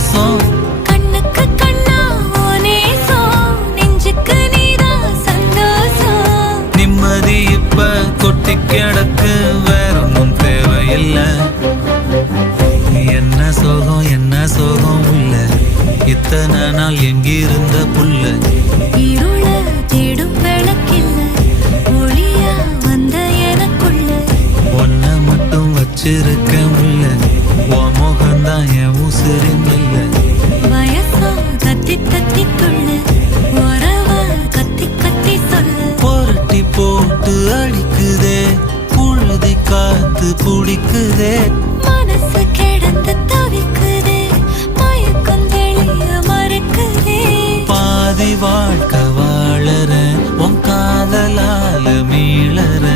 சந்தோஷம். கண்ணுக்கு கண்ணா நேசம், நெஞ்சுக்கு நீதான் சந்தோஷம். நிம்மதி இப்ப கொட்டி கிடக்கு, வேற ஒன்றும் தேவையில்லை. என்ன சோகம் என்ன சோகம் உள்ள, இத்தனை நாள் எங்கிருந்த புல்ல. இருள தேடும் விளக்கில்ல, ஒளியா வந்த எனக்குள்ள. ஒன்ன மட்டும் வச்சிருக்க முல்ல, உன் முகம்தான் என் உசிரின் இல்ல. வயசா தத்தி தத்தி துள்ள, உறவா கத்தி கத்தி சொல்ல. புரட்டி போட்டு அடிக்குதே, புழுதி காத்து பிடிக்குதே. மனசு கிடந்து தவிக்குதே, மயக்கம் தெளிய மறுக்குதே. பாதி வாழ்க்கை வாழற, உன் காதலால மீளற.